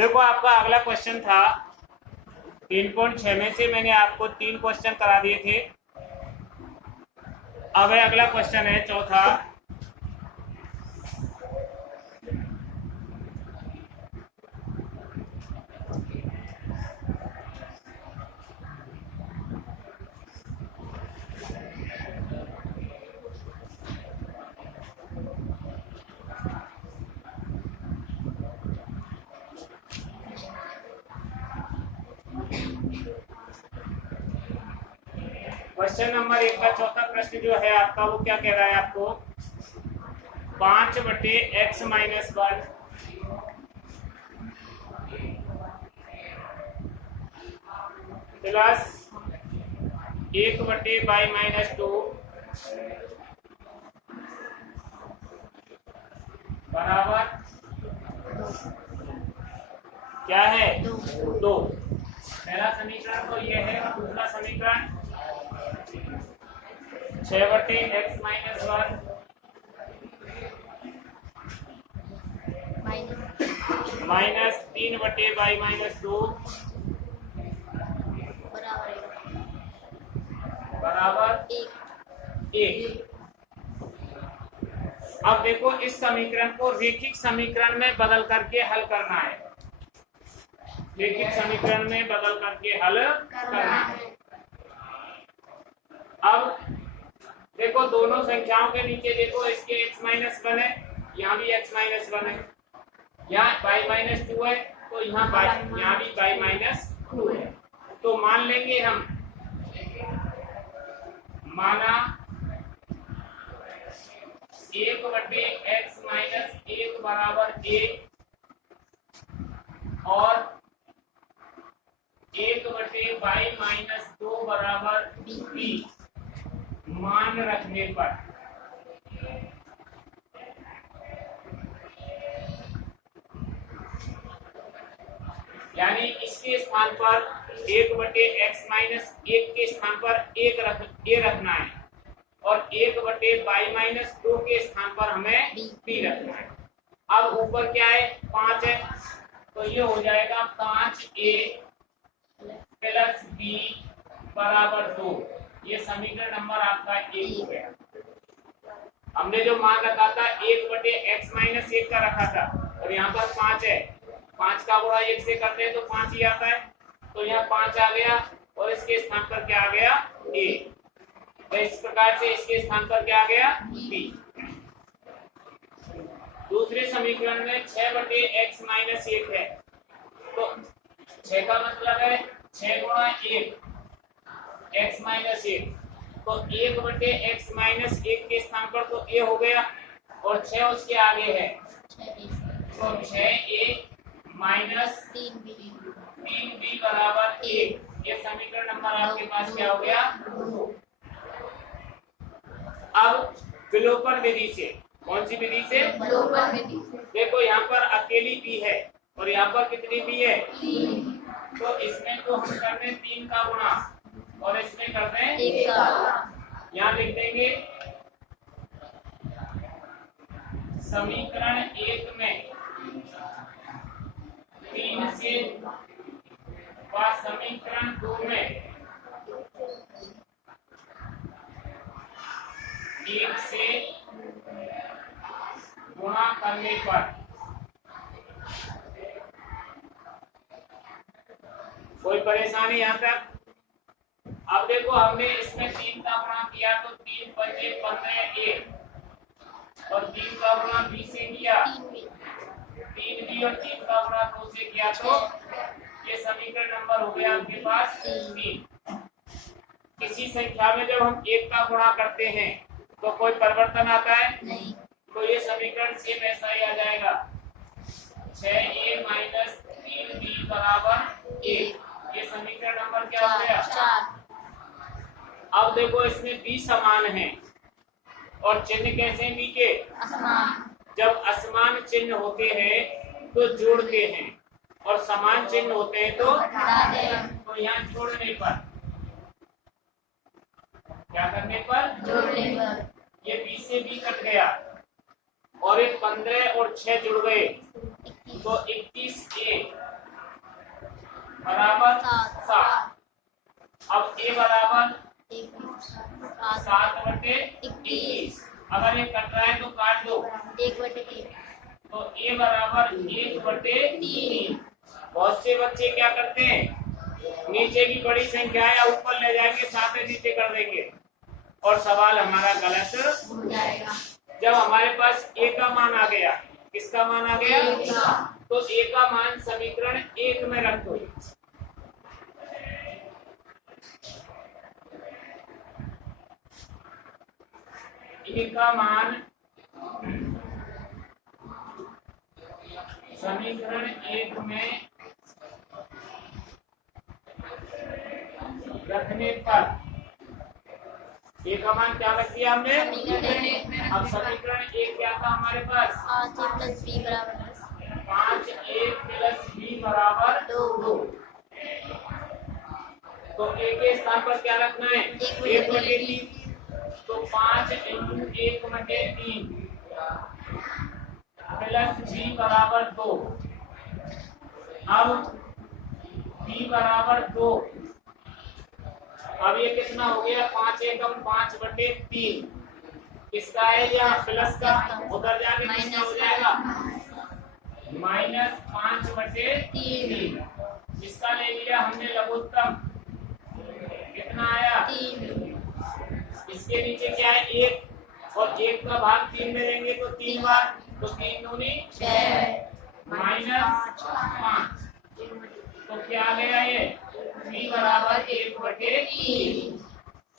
देखो आपका अगला क्वेश्चन था 3.6 में से मैंने आपको 3 क्वेश्चन करा दिए थे। अब अगला क्वेश्चन है चौथा। क्वेश्चन नंबर 1 का चौथा प्रश्न जो है आपका वो क्या कह रहा है आपको 5/x - 1 प्लस 1/y - 2 बराबर क्या है 2। पहला समीकरण तो ये है और दूसरा समीकरण 6/x - 1 माइनस 3/y - 2 बराबर 1। अब देखो इस समीकरण को रेखिक समीकरण में बदल करके हल करना है। रेखिक समीकरण में बदल करके हल करना है। अब देखो दोनों संख्याओं के नीचे देखो इसके x - 1 है, यहाँ भी x - 1 है, यहाँ y - 2 है, तो यहाँ भी y - 2 है। तो मान लेंगे हम, माना 1/x - 1 बराबर a और 1/y - 2 बराबर b मान रखने पर यानी इसके स्थान पर 1/x - 1 के स्थान पर a रखना है और 1/y - 2 के स्थान पर हमें b रखना है। अब ऊपर क्या है 5 है, तो ये हो जाएगा 5a प्लस b बराबर 2। ये समीकरण नंबर आपका 1 हो गया। हमने जो मान रखा था 1/x - 1 का रखा था और यहाँ पर 5 है, 5 का गुणा 1 से करते हैं तो 5 ही आता है, तो यहाँ 5 आ गया और इसके स्थान पर क्या आ गया a। तो इस प्रकार से इसके स्थान पर क्या आ गया b। दूसरे समीकरण में 6/x - 1 है, तो 6 का मतलब है 6 गुणा 1 x - 1, तो 1/x - 1 के स्थान पर तो a हो गया और 6 उसके आगे है, तो 6a माइनस 3b बराबर 1। ये समीकरण नंबर आपके पास क्या हो गया। अब विलोपन विधि से, कौन सी विधि से, विलोपन विधि से। देखो यहाँ पर अकेली b है और यहाँ पर कितनी b है 3, तो इसमें तो हम कर दें 3 का गुणा और इसमें कर दें 1 का गुणा। यहाँ लिख देंगे समीकरण 1 में 3 से व समीकरण 2 में 1 से गुणा करने पर कोई परेशानी यहाँ तक। अब देखो हमने इसमें 3 का गुणा किया तो 3 × 5 = 15 और 3 का गुणा b से किया 3b और 3 का गुणा 2 से किया तो ये समीकरण नंबर हो गया आपके पास 3। किसी संख्या में जब हम 1 का गुणा करते हैं तो कोई परिवर्तन आता है नहीं, तो ये समीकरण सेम ऐसा ही आ जाएगा 6a - 3b बराबर 1। ये समीकरण नंबर क्या हो गया 4। अब देखो इसमें b समान है और चिन्ह कैसे हैं b के असमान। जब असमान चिन्ह होते हैं तो जोड़ते हैं और समान चिन्ह होते हैं तो घटाते हैं। तो यहाँ जोड़ने पर क्या करने पर जोड़ने पर ये b से b कट गया और एक 15 और 6 जुड़ गए तो 21a बराबर 7। अब a बराबर 7/21। अगर ये कट रहा है तो काट दो। 1/3 तो a बराबर 1/3। बहुत से बच्चे क्या करते हैं, नीचे की बड़ी संख्या या ऊपर ले जाएंगे, साथ ही नीचे कर देंगे और सवाल हमारा गलत हो जाएगा। जब हमारे पास a का मान आ गया, किसका मान आ गया, तो a का मान समीकरण 1 में रख दो। a का मान समीकरण 1 में रखने पर a का मान क्या रख दिया हमने, अब समीकरण 1 क्या था हमारे पास, 5a + b = 5a + b = 2। तो a के स्थान पर क्या रखना है, 1/3। तो 5 × 1/3 + b = 2। अब b = 2। अब ये कितना हो गया, 5 एकम 5/3। किसका है, यहाँ प्लस का, उधर जाके कितना हो जाएगा, -5/3। इसका ले लिया हमने लघुत्तम, कितना आया 3। इसके नीचे क्या है 1, और 1 का भाग 3 में लेंगे तो 3 बार, तो 3 दूनी 6 -5। तो क्या आ गया ये, b = 1/3।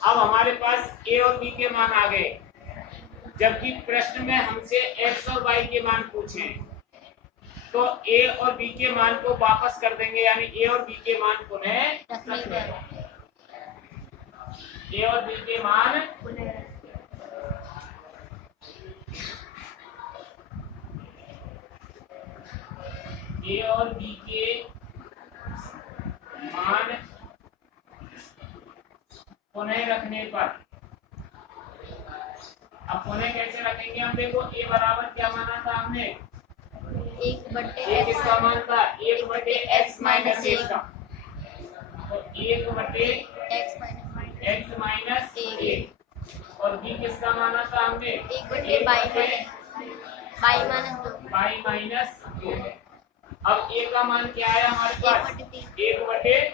अब हमारे पास a और b के मान आ गए, जबकि प्रश्न में हमसे x और y के मान पूछे, तो a और b के मान को वापस कर देंगे, यानी a और b के मान पुनः रखेंगे। a और b के मान a और b के मान पुनः रखने पर, अब पुनः कैसे रखेंगे हम, देखो a बराबर क्या माना था हमने, 1/x किसका मान था, 1/x - 1 का, तो 1/x - 1। और b किसका माना था हमने, 1/y - 2। अब a का मान क्या है हमारे पास, 1/3।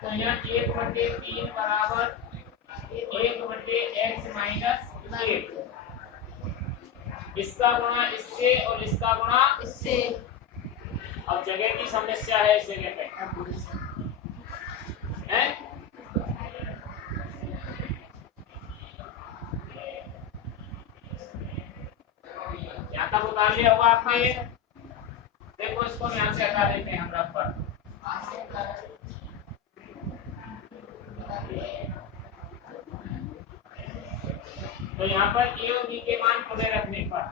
तो यहाँ 1/3 बराबर 1/x - 1। इसका गुणा इससे और इसका गुणा इससे। अब जगह की समस्या है, इस जगह पे है, यहाँ तक उतार लिया होगा आपने ये। देखो इसको यहाँ से हटा देते हैं हम रफ पर। तो यहाँ पर a और b के मान पुनः रखने पर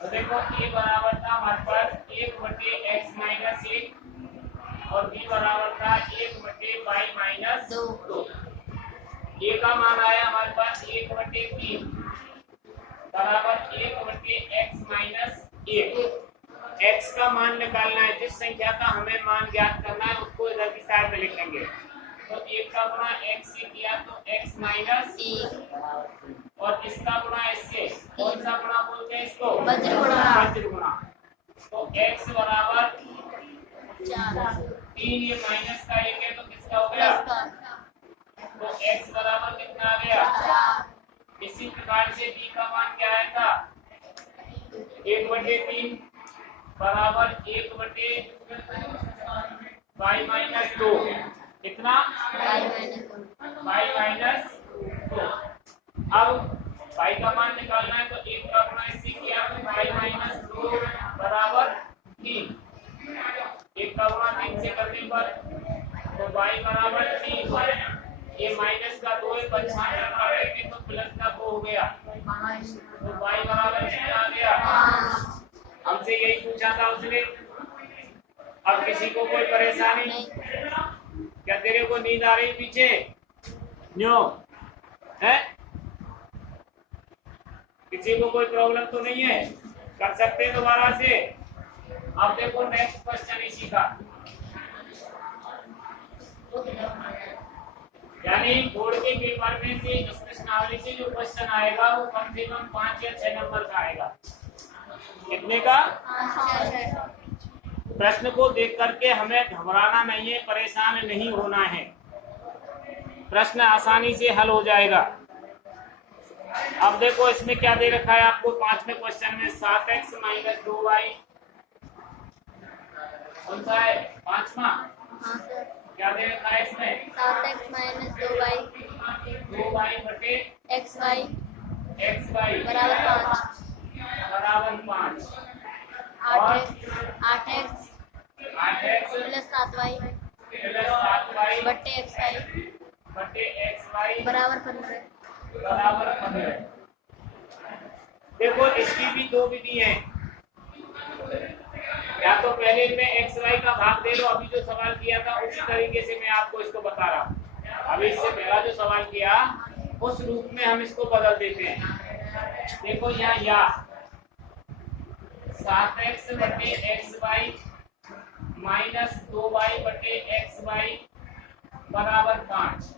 तो देखो a बराबर था हमारे पास 1/x - 1 और b बराबर था 1/y - 2। a का मान आया हमारे पास 1/3 बराबर 1/x - 1। x का मान निकालना है, जिस संख्या का हमें मान ज्ञात करना है उसको इधर की साइड में लिखेंगे। तो 1 का गुणा x से किया तो x - 1 और इसका गुणा इससे, कौन सा गुणा बोलते हैं इसको, वज्र गुणा। वज्र गुणा। तो x बराबर 3, ये माइनस का 1 है तो किसका हो गया, तो x बराबर कितना आ गया। इसी प्रकार से b का मान क्या आया था, 1/3 बराबर 1/y - 2। कितना, y - 2। अब y का मान निकालना है तो 1 का गुणा इससे किया तो y - 2 बराबर 3। 1 का गुणा 3 से करने पर तो y बराबर 3, ये माइनस का 2 है, 95 काटेंगे तो प्लस का 2 हो गया, तो y बराबर कितना आ गया। हमसे यही पूछा था उसने। अब किसी को कोई परेशानी, क्या तेरे को नींद आ रही पीछे? न्यो है? किसी को कोई प्रॉब्लम तो नहीं है? कर सकते हैं दोबारा से। अब देखो नेक्स्ट क्वेश्चन इसी का, यानी बोर्ड के पेपर में से इस प्रश्नावली से जो क्वेश्चन आएगा वो कम से कम 5 या 6 नंबर का आएगा। कितने का? प्रश्न को देख करके हमें घबराना नहीं है, परेशान नहीं होना है, प्रश्न आसानी से हल हो जाएगा। अब देखो इसमें क्या दे रखा है आपको 5वें क्वेश्चन में, 7x - 2y। कौन सा है? 5वां। हाँ सर। क्या दे रखा है इसमें? 7x - 2y 2y बटे xy xy बराबर 5। बराबर 5। 8x 8x plus 7y plus 7y बटे xy बटे xy बराबर 15। बराबर 15। देखो इसकी भी दो विधि है, या तो पहले में xy का भाग दे लो, अभी जो सवाल किया था उसी तरीके से मैं आपको इसको बता रहा हूँ। अभी इससे पहला जो सवाल किया उस रूप में हम इसको बदल देते हैं। देखो यहाँ 7x बटे xy माइनस 2y बटे xy बराबर 5,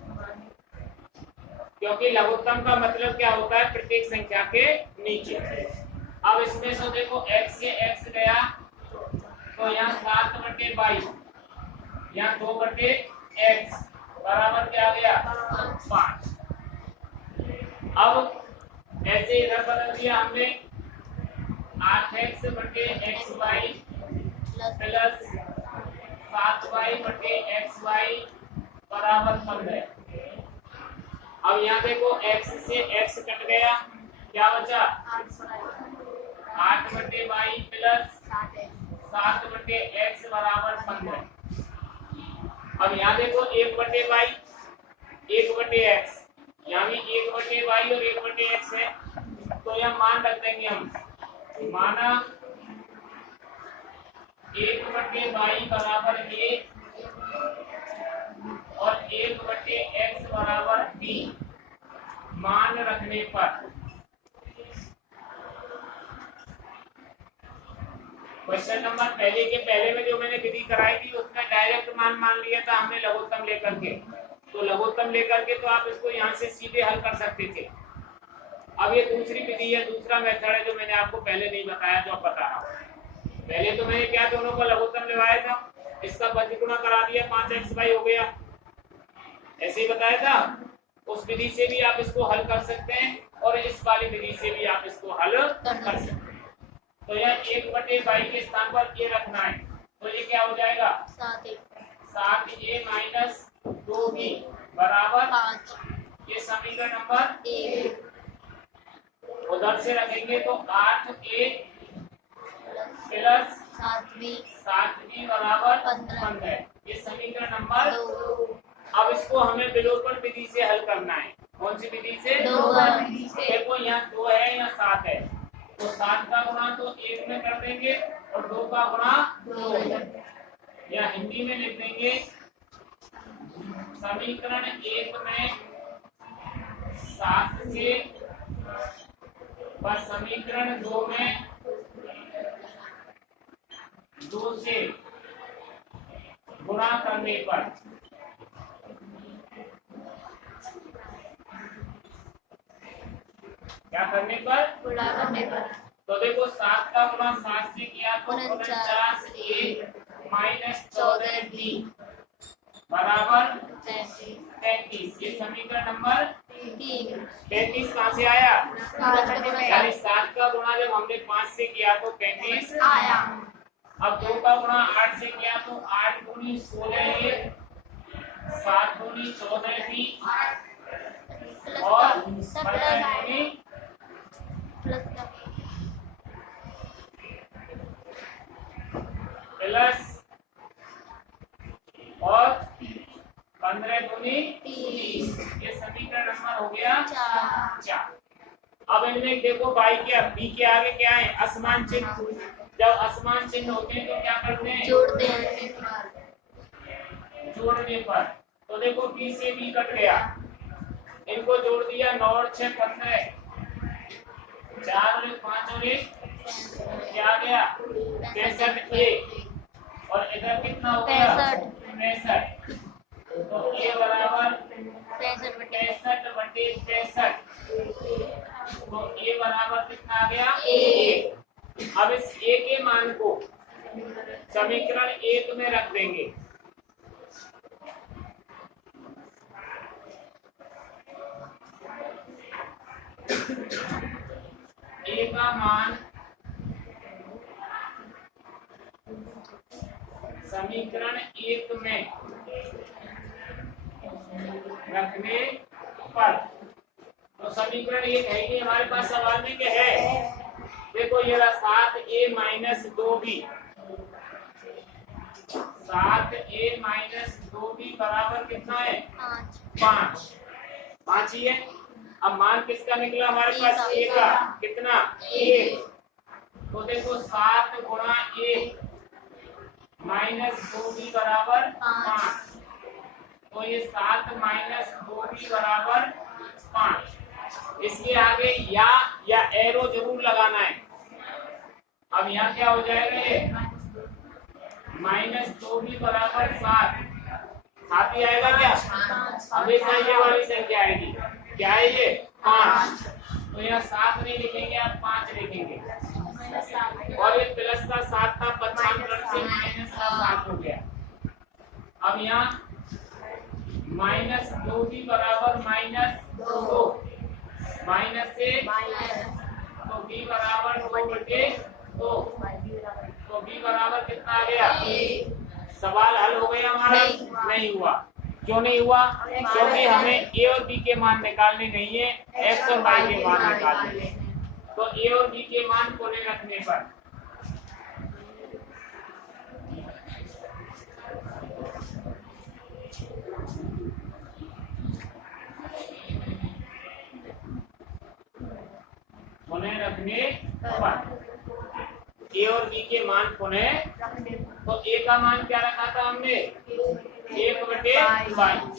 क्योंकि लघुत्तम का मतलब क्या होता है? प्रत्येक संख्या के नीचे। अब इसमें से देखो x से x गया तो यहाँ 7 बटे 22, यहाँ 2 बटे x बराबर क्या गया? 5। अब ऐसे इधर बदल दिया हमने, 8x बटे xy प्लस 7y बटे xy बराबर 15। अब यहाँ देखो x से x कट गया, क्या बचा? 8 बटे y प्लस 7 बटे x बराबर 15। अब यहाँ देखो 1 बटे y 1 बटे x, यहाँ भी 1 बटे y और 1 बटे x है, तो यह मान रख देंगे हम। माना 1 बटे y बराबर 1 और 1 बटे x बराबर 3 मान रखने पर क्वेश्चन नंबर पहले में जो मैंने विधि कराई थी उसमें डायरेक्ट मान लिया था हमने लघुत्तम लेकर के, तो लघुत्तम लेकर के तो आप इसको यहाँ से सीधे हल कर सकते थे। अब ये दूसरी विधि है, दूसरा मेथड है जो मैंने आपको पहले नहीं बताया, जो अब बता रहा हूँ। पहले तो मैंने क्या दोनों को लघुत्तम लेवाया था, इसका प्रतिगुणा करा दिया, 5xy हो गया, ऐसे ही बताया था। उस विधि से भी आप इसको हल कर सकते हैं और इस वाली विधि से भी आप इसको हल कर सकते हैं। तो यह 1 बटे y के स्थान पर ये रखना है, तो ये क्या हो जाएगा? 7a माइनस 2b बराबर 5। ये समीकरण नंबर 1 उधर से रखेंगे तो 8a प्लस 7b बराबर 15। ये समीकरण नंबर 2। अब इसको हमें विलोपन विधि से हल करना है। कौन सी विधि से? देखो यहाँ 2 है, यहाँ 7 है, तो 7 का गुणा तो 1 में कर देंगे और 2 का गुणा 2 में, या हिंदी में लिख देंगे समीकरण 1 में 7 से और समीकरण 2 में 2 से गुणा करने पर क्या करने पर? गुणा करने पर तो देखो 7 का गुणा 7 से किया तो 49a माइनस 14b बराबर 33। ये समीकरण नंबर 33 कहाँ से आया? यानी 7 का गुणा जब हमने 5 से किया तो 33 आया। अब 2 का गुणा 8 से किया तो 8 दूनी 16 7 दूनी 14 और 15 दूनी प्लस और 15 दूनी 30। ये समीकरण नंबर हो गया 4। अब इनमें देखो बाई के बी के आगे क्या है? असमान चिन्ह। जब असमान चिन्ह होते हैं तो क्या करते हैं? जोड़ते हैं। जोड़ने पर तो देखो बी से बी कट गया, इनको जोड़ दिया 9 और 6 15, 4 और 1 5 और 1 क्या आ गया 65 ए, और इधर कितना हो गया 65। तो ए बराबर 65 बटे 65, तो ए बराबर कितना आ गया ए। अब इस ए के मान को समीकरण 1 में रख देंगे। ए का मान समीकरण 1 में रखने पर, तो समीकरण 1 है कि हमारे पास सवाल में क्या है, देखो ये रहा 7a minus 2b, 7a minus 2b बराबर कितना है 5, 5 ही है। अब मान किसका निकला हमारे पास a का, कितना 1, तो देखो 7 गुणा 1 माइनस 2b बराबर 5, तो ये 7 माइनस 2b बराबर 5। इसके आगे या एरो जरूर लगाना है। अब यहाँ क्या हो जाएगा, ये माइनस 2b बराबर 7, 7 ही आएगा क्या, हमेशा ये वाली संख्या आएगी, क्या है ये 5, तो यहाँ 7 नहीं लिखेंगे, आप 5 लिखेंगे, और ये प्लस का 7 था 55 से माइनस का 7 हो गया। अब यहाँ माइनस 2b बराबर माइनस 2, माइनस से तो b बराबर 2 बटे 2, तो b बराबर कितना आ गया, सवाल हल हो गया हमारा, नहीं हुआ। क्यों नहीं हुआ, क्योंकि हमें a और b के मान निकालने नहीं है, x और y के मान निकालने हैं। तो a और b के मान को नहीं रखने पर पुनः रखने पर a और b के मान पुनः, तो a का मान क्या रखा था हमने 1 बटे 22,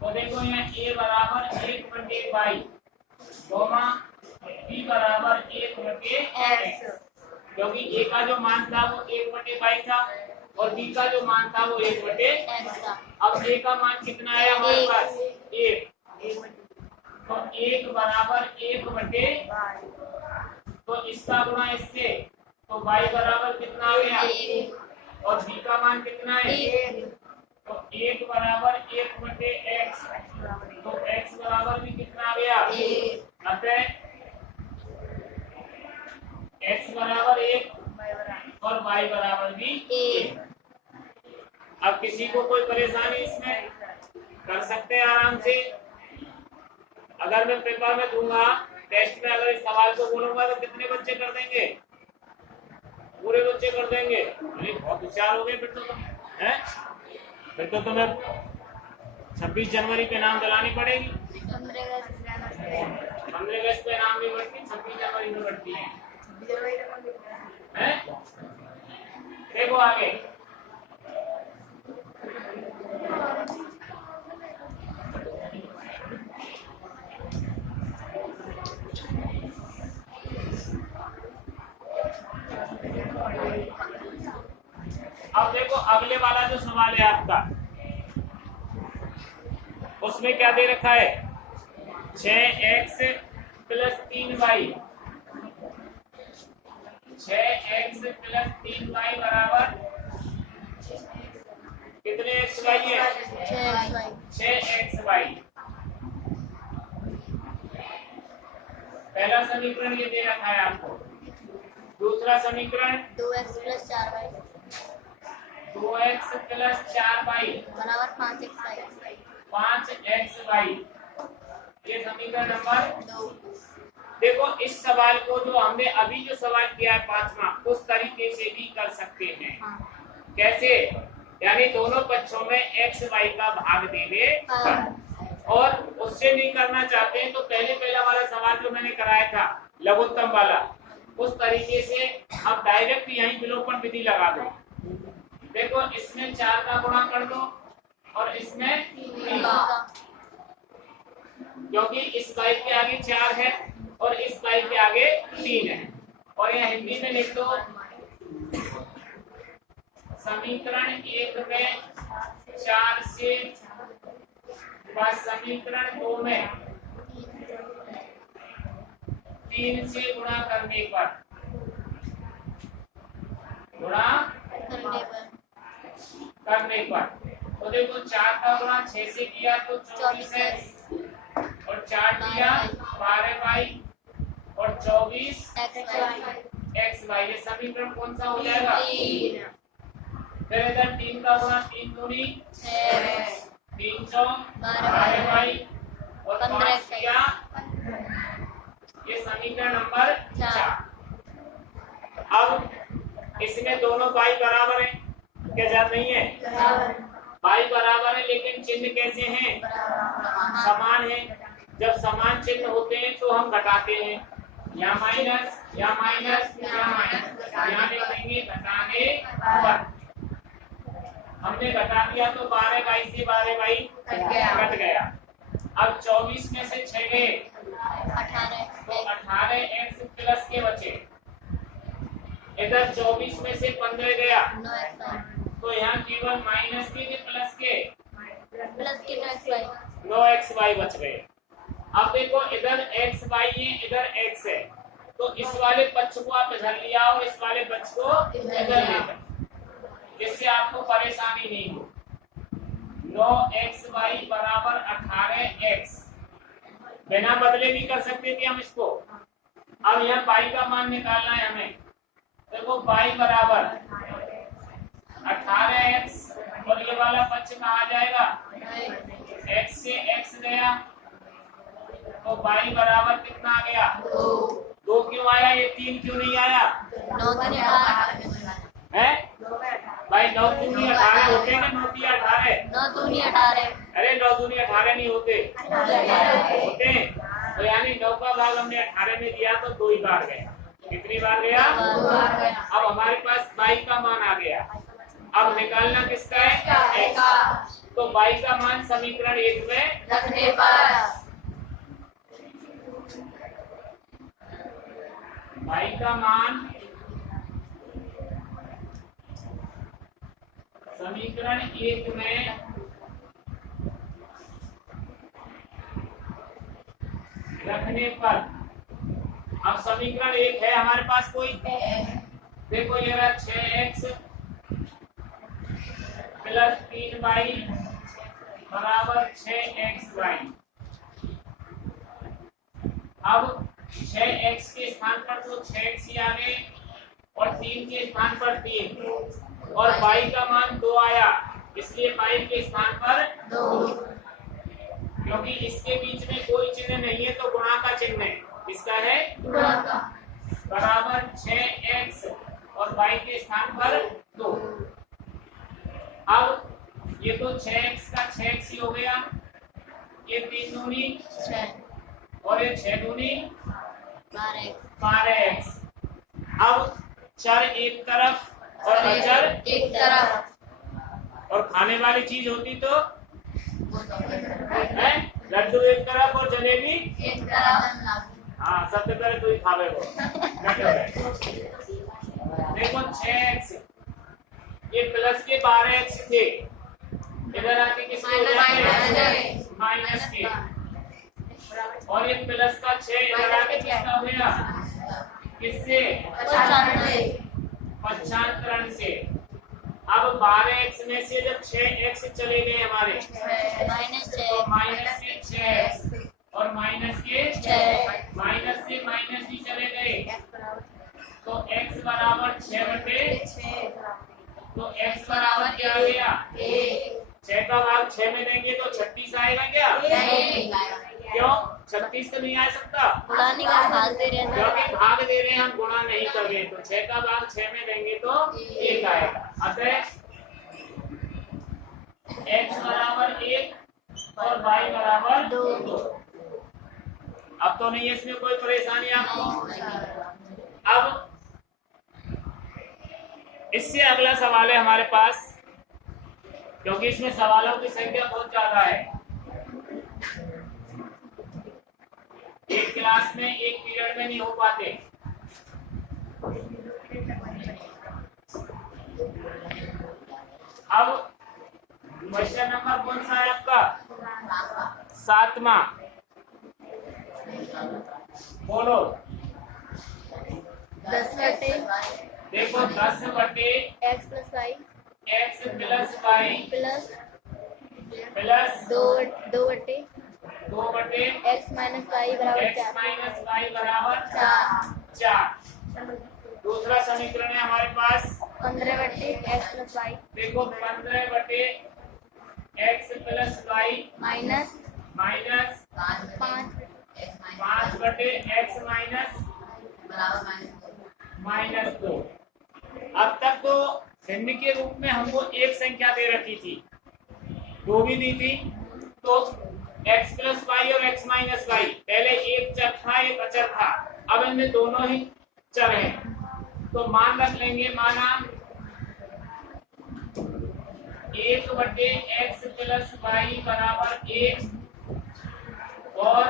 तो देखो यहाँ a बराबर 1 बटे 22, b बराबर 1 बटे x, क्योंकि a का जो मान था वो 1 बटे 22 था और b का जो मान था वो 1 बटे x था। अब a का मान कितना आया हमारे पास 1, तो 1 बराबर 1 बटे, तो इसका गुणा इससे, तो y बराबर कितना आ गया, और b का मान कितना है, तो 1 बराबर 1 बटे x, तो x बराबर भी कितना आ गया, अतः x बराबर 1 और y बराबर भी 1। अब किसी को कोई परेशानी इसमें कर सकते हैं आराम से। अगर मैं पेपर में दूंगा, टेस्ट में अगर इस सवाल को बोलूंगा तो कितने बच्चे कर देंगे, पूरे बच्चे कर देंगे। अरे बहुत होशियार हो गए फिर तो तुम, हैं? फिर तो तुम्हें 26 जनवरी पे नाम दिलानी पड़ेगी, 15 अगस्त पे नाम नहीं बढ़ती, 26 जनवरी में बढ़ती है, हैं? देखो आगे, अब देखो अगले वाला जो सवाल है आपका, उसमें क्या दे रखा है 6x plus 3y, 6x plus 3y बराबर कितने xy है 6xy। पहला समीकरण ये दे रखा है आपको, दूसरा समीकरण 2x plus 4y 2x plus 4y बराबर 5xy, 5xy, ये समीकरण नंबर 2। देखो इस सवाल को जो हमने अभी जो सवाल किया है 5वां, उस तरीके से भी कर सकते हैं। कैसे, यानी दोनों पक्षों में x y का भाग देने पर, और उससे नहीं करना चाहते हैं तो पहला वाला सवाल जो मैंने कराया था लघुत्तम वाला, उस तरीके से आप डायरेक्ट यहीं विलोपन विधि लगा दो। देखो इसमें 4 का गुणा कर दो, और इसमें 3 का क्योंकि इस बाइक के आगे 4 है और इस बाइक के आगे 3 है। और यह हिंदी में लिख दो, समीकरण 1 में 4 से व समीकरण 2 में 3 से गुणा करने पर तो देखो 4 का गुणा 6 से किया तो 24 है और 4 दिया 12y और 24 xy। ये समीकरण कौन सा हो जाएगा? फिर इधर 3 का गुणा 3 दूनी 3 चौक 12y और 5 किया, ये समीकरण नंबर 4। अब इसमें दोनों बाई बराबर है क्या? याद नहीं है? बाई बराबर है लेकिन चिन्ह कैसे हैं? समान है। जब समान चिन्ह होते हैं तो हम घटाते हैं, या माइनस या माइनस या माइनस, यहाँ लिखेंगे घटाने पर। हमने घटा दिया तो 12y से 12y कट गया। अब 24 में से 6 गए तो 18x प्लस के बचे। इधर 24 में से 15 गया तो यहाँ केवल माइनस के प्लस के 9xy बच गए। अब देखो इधर xy है, इधर x है, तो इस वाले पक्ष को आप इधर लिया और इस वाले पक्ष को इधर लेकर, जिससे आपको परेशानी नहीं हो। 9xy बराबर 18x बिना बदले भी कर सकते थे हम इसको। अब यहाँ y का मान निकालना है हमें। देखो y बराबर 18x और ये वाला पक्ष कहाँ आ जाएगा? x से x गया तो y बराबर कितना आ गया? 2 क्यों आया? ये 3 क्यों नहीं आया? है भाई 9 दूनी 18 होते हैं ना? 9 तीन 18। 9 दूनी 18। अरे 9 दूनी 18 नहीं होते, होते हैं। तो यानी 9 का भाग हमने 18 में दिया तो 2 ही बार गया। कितनी बार गया? अब हमारे पास y का मान आ गया। अब निकालना किसका है? x। तो y का मान समीकरण 1 में रखने पर y का मान समीकरण 1 में रखने पर, अब समीकरण 1 है हमारे पास कोई, देखो ये रहा 6x प्लस 3y बराबर 6xy। अब 6x के स्थान पर तो 6x ही आ गए और 3 के स्थान पर 3 और y का मान 2 आया, इसलिए y के स्थान पर 2। क्योंकि इसके बीच में कोई चिन्ह नहीं है तो गुणा का चिन्ह है। इसका है बराबर 6x और y के स्थान पर 2। अब ये तो 6x का 6x ही हो गया, ये 3 दूनी 6 और ये 6 दूनी 12x। अब चर एक तरफ और अचर एक तरफ और खाने वाली चीज होती तो है, लड्डू एक तरफ और जलेबी एक तरफ। हाँ सबसे पहले तू ही खावे वो। देखो 6x ये प्लस के 12x थे, इधर आके किसके हो जाते? माइनस के। और ये प्लस का 6 इधर आके किसका हो गया? किससे? 95 से। अब 12x में से जब 6x चले गए हमारे तो माइनस के 6x और माइनस के 6, माइनस से माइनस भी चले गए तो x बराबर 6/, तो x बराबर क्या आ गया? 6 का भाग 6 में देंगे तो 36 आएगा क्या? क्यों 36 तो नहीं आ सकता? क्योंकि भाग दे रहे हैं हम, गुणा नहीं कर रहे, तो 6 का भाग 6 में देंगे तो 1 आएगा। अतः x बराबर 1 और y बराबर 2। अब तो नहीं है इसमें कोई परेशानी आपको। अब इससे अगला सवाल है हमारे पास, क्योंकि इसमें सवालों की संख्या बहुत ज्यादा है। एक क्लास में एक पीरियड में नहीं हो पाते। अब क्वेश्चन नंबर कौन सा है आपका? 7वां। बोलो। 10/, देखो 10/, x + y x plus y plus plus 2/, 2/, x - y बराबर x 4। माइनस वाई बराबर 4 4। दूसरा समीकरण है हमारे पास 15/, x + y देखो 15/, x plus y minus minus 5 5/, x minus -2। अब तक तो भिन्न के रूप में हमको एक संख्या दे रखी थी, 2 भी दी थी। तो x प्लस वाई और x माइनस वाई, पहले एक चर था एक अचर था, अब इनमें दोनों ही चर हैं। तो मान रख लेंगे, माना 1/x प्लस वाई बराबर 1 और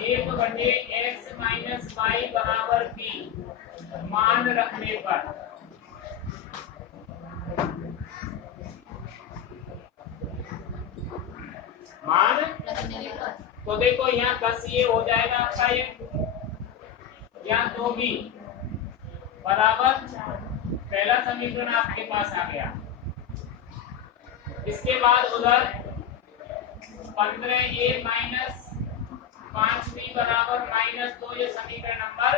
1/x माइनस वाई बराबर b। मान रखने पर मान तो देखो यहाँ 10 ये हो जाएगा आपका, ये यहाँ 2b बराबर पहला समीकरण आपके पास आ गया। इसके बाद उधर 15a माइनस 5b बराबर -2, ये समीकरण नंबर।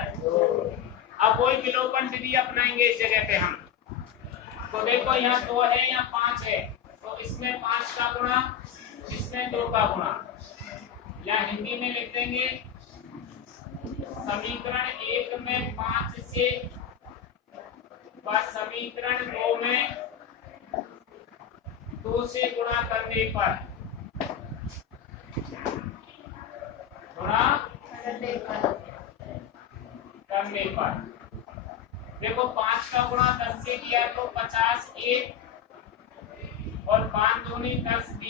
अब कोई विलोपन विधि अपनाएंगे इस जगह पे हम। तो देखो यहाँ 2 है, यहाँ 5 है, तो इसमें 5 का गुणा, इसमें 2 का गुणा, या हिंदी में लिख देंगे समीकरण 1 में 5 से व समीकरण 2 में 2 से गुणा करने पर देखो 5 का गुणा 10 से किया तो 50a और 5 दूनी 10b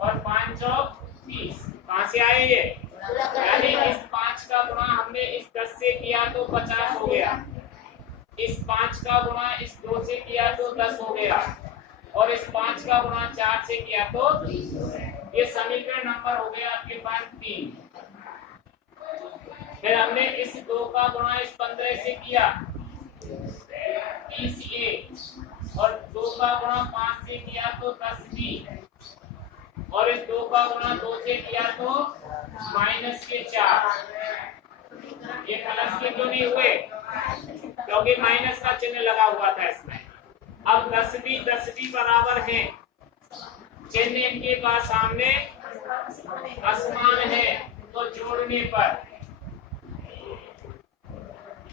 और 5 चौक 30। कहाँ से आए ये? यानी इस 5 का गुणा हमने इस 10 से किया तो 50 हो गया, इस 5 का गुणा इस 2 से किया तो 10 हो गया, और इस 5 का गुणा 4 से किया तो 30। ये समीकरण नंबर हो गया आपके पास 3। फिर हमने इस 2 का गुणा इस 15 से किया 30a और 2 का गुणा 5 से किया तो 10b और इस 2 का गुणा 2 से किया तो -4। ये प्लस के क्यों नहीं हुए? क्योंकि माइनस का चिन्ह लगा हुआ था इसमें। अब 10b बराबर है, चिन्ह इनके पास सामने असमान है, तो जोड़ने पर